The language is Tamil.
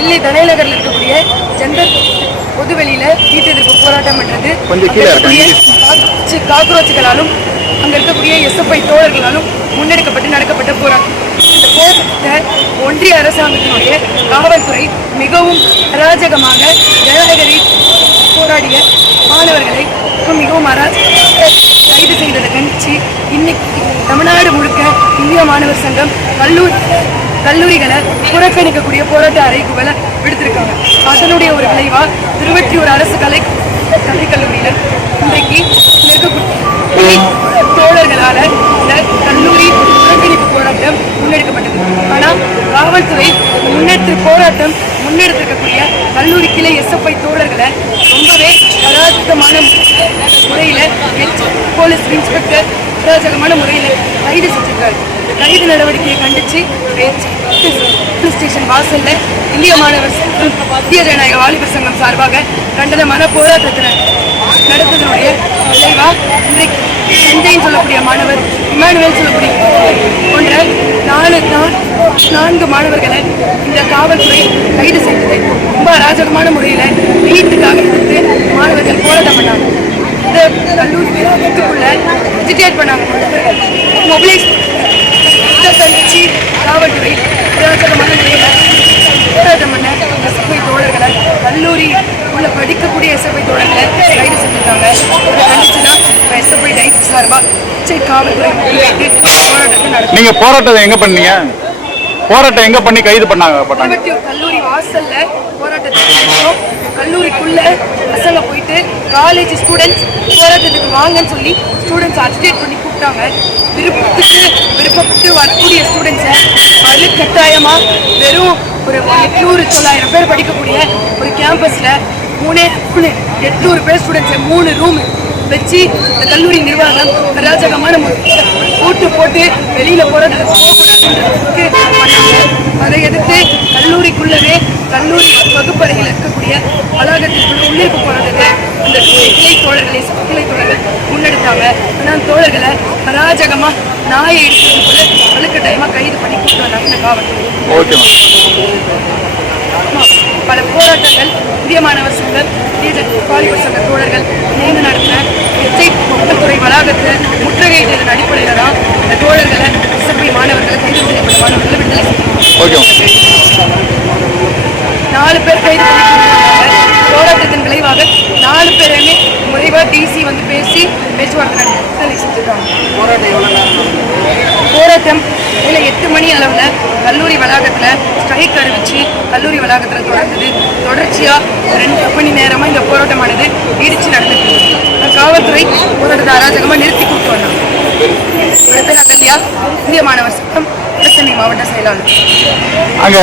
டெல்லி தலைநகரில் இருக்கக்கூடிய ஜந்தர் பொதுவெளியில வீட்டு எதிர்ப்பு போராட்டம் பண்றது காக்ரோச்சுகளாலும் அங்க இருக்கக்கூடிய எஸ்எஃப்ஐ தோழர்களாலும் முன்னெடுக்கப்பட்டு நடக்கப்பட்ட போராட்டம். இந்த போராட்டத்தை ஒன்றிய அரசாங்கத்தினுடைய காவல்துறை மிகவும் அராஜகமாக ஜனநாயகரி போராடிய மாணவர்களை மிகவும் கைது செய்ததை கண்டிச்சு இன்னைக்கு தமிழ்நாடு முழுக்க இந்திய மாணவர் சங்கம் கல்லூரிகளை புறக்கணிக்கக்கூடிய போராட்ட அறிவிப்புகளை விடுத்திருக்காங்க. அதனுடைய ஒரு விளைவா திருவொற்றியூர் அரசு கலைக்கல்லூரியில இன்றைக்கு இருக்கக்கூடிய தோழர்களால இந்த கல்லூரி புறக்கணிப்பு போராட்டம் முன்னெடுக்கப்பட்டது. ஆனா காவல்துறை போராட்டம் முன்னெடுத்திருக்கக்கூடிய கல்லூரி கிளை எஸ்எஃப்ஐ தோழர்களை ரொம்பவே அராஜகமான முறையில போலீஸ் இன்ஸ்பெக்டர் அராஜகமான முறையில கைது செஞ்சிருக்காரு. கைது நடவடிக்கையை கண்டிச்சு போலீஸ் ஸ்டேஷன் வாசல்ல இந்திய மாணவர் இந்திய ஜனநாயக வாலிபர் சங்கம் சார்பாக கண்டனமான போராட்டத்தினர் நடத்ததனுடைய விளைவா இன்றைக்கு சஞ்சய்ன்னு சொல்லக்கூடிய மாணவர், இமானுவேல் சொல்லக்கூடிய போன்ற 4 மாணவர்களை இந்த காவல்துறை கைது செய்தது. ரொம்ப அராஜகமான முறையில வீட்டுக்காக எடுத்து மாணவர்கள் போராட்டம் பண்ணாங்க. இந்த கல்லூரி வீட்டுக்குள்ள விசிட்டேட் பண்ணாங்க. மொபிலைஸ் கண்டிச்சு காவல்துறை அராஜகமான முறையில போராட்டம் பண்ண எஸ்எஃப்ஐ தோழர்களை கல்லூரி உள்ள படிக்கக்கூடிய எஸ்எஃப்ஐ தோழர்களை கைது செஞ்சிருக்காங்க. இதை கண்டிச்சுதான் எஸ்எஃப்ஐ டைப் சார்பா காவல்துறை வைத்து போராட்டத்தை நடக்கும். நீங்க போராட்டத்தை எங்க பண்ணீங்க? போராட்டம் எங்க பண்ணி கைது பண்ணாங்க? கல்லூரி வாசல்ல போராட்டத்தை கல்லூரிக்குள்ள பசங்க போயிட்டு காலேஜ் ஸ்டூடெண்ட்ஸ் போராட்டத்துக்கு வாங்கன்னு சொல்லி ஸ்டூடெண்ட்ஸ் அஜிடேட் பண்ணி கூப்பிட்டாங்க. விருப்பப்பட்டு வரக்கூடிய ஸ்டூடெண்ட்ஸை வலுக்கட்டாயமா வெறும் ஒரு 800-900 பேர் படிக்கக்கூடிய ஒரு கேம்பஸ்ல 800 பேர் ஸ்டூடெண்ட்ஸை 3 ரூம் வச்சு இந்த கல்லூரி நிர்வாகம் அராஜகமான கூட்டு போட்டு வெளியில போறதுக்கு பண்ணாங்க. அதை எதிர்த்து கல்லூரிக்குள்ளவே கல்லூரி வகுப்பறையில் இருக்கக்கூடிய வளாகத்திற்குள்ள உள்ளிருப்பு போராட்டத்தை அந்த கிளை தோழர்கள் முன்னெடுத்தாங்க. ஆனால் தோழர்களை அராஜகமா நாயை எடுத்தது போல வலுக்கட்டாயமா கைது பண்ணி கூட்டு வந்தாங்க இந்த காவல்துறை. பல போராட்டங்கள் இந்திய மாணவர் சங்கம், இந்திய வாலிபர் சங்க தோழர்கள் இணைந்து நடத்தின மக்கள் துறை வளாகத்தை முற்றுகையிட்டதன் அடிப்படையில தான் இந்த தோழர்களை எஸ்எஃப்ஐ மாணவர்களை கைது செய்யப்பட்ட மாணவர்களை விடுதலை செய்தாங்க. 4 பேர் கைது பண்ணி போராட்டத்தின் விளைவாக 4 பேருமே முறைவா டிசி வந்து பேசி பேச்சுவார்த்தை விடுதலை செஞ்சிருக்காங்க. போராட்டம் 8 மணி அளவில் கல்லூரி வளாகத்தில் ஸ்ட்ரைக் அறிவிச்சு கல்லூரி வளாகத்தில் தொடர்ந்தது. தொடர்ச்சியா 2 மணி நேரமா இந்த போராட்டமானது நீடிச்சு நடந்துட்டு காவல்துறை போராட்டத்தை அராஜகமா நிறுத்தி கூட்டு வந்தாங்க. இந்திய மாணவர் சங்கம் சென்னை மாவட்ட செயலாளர்.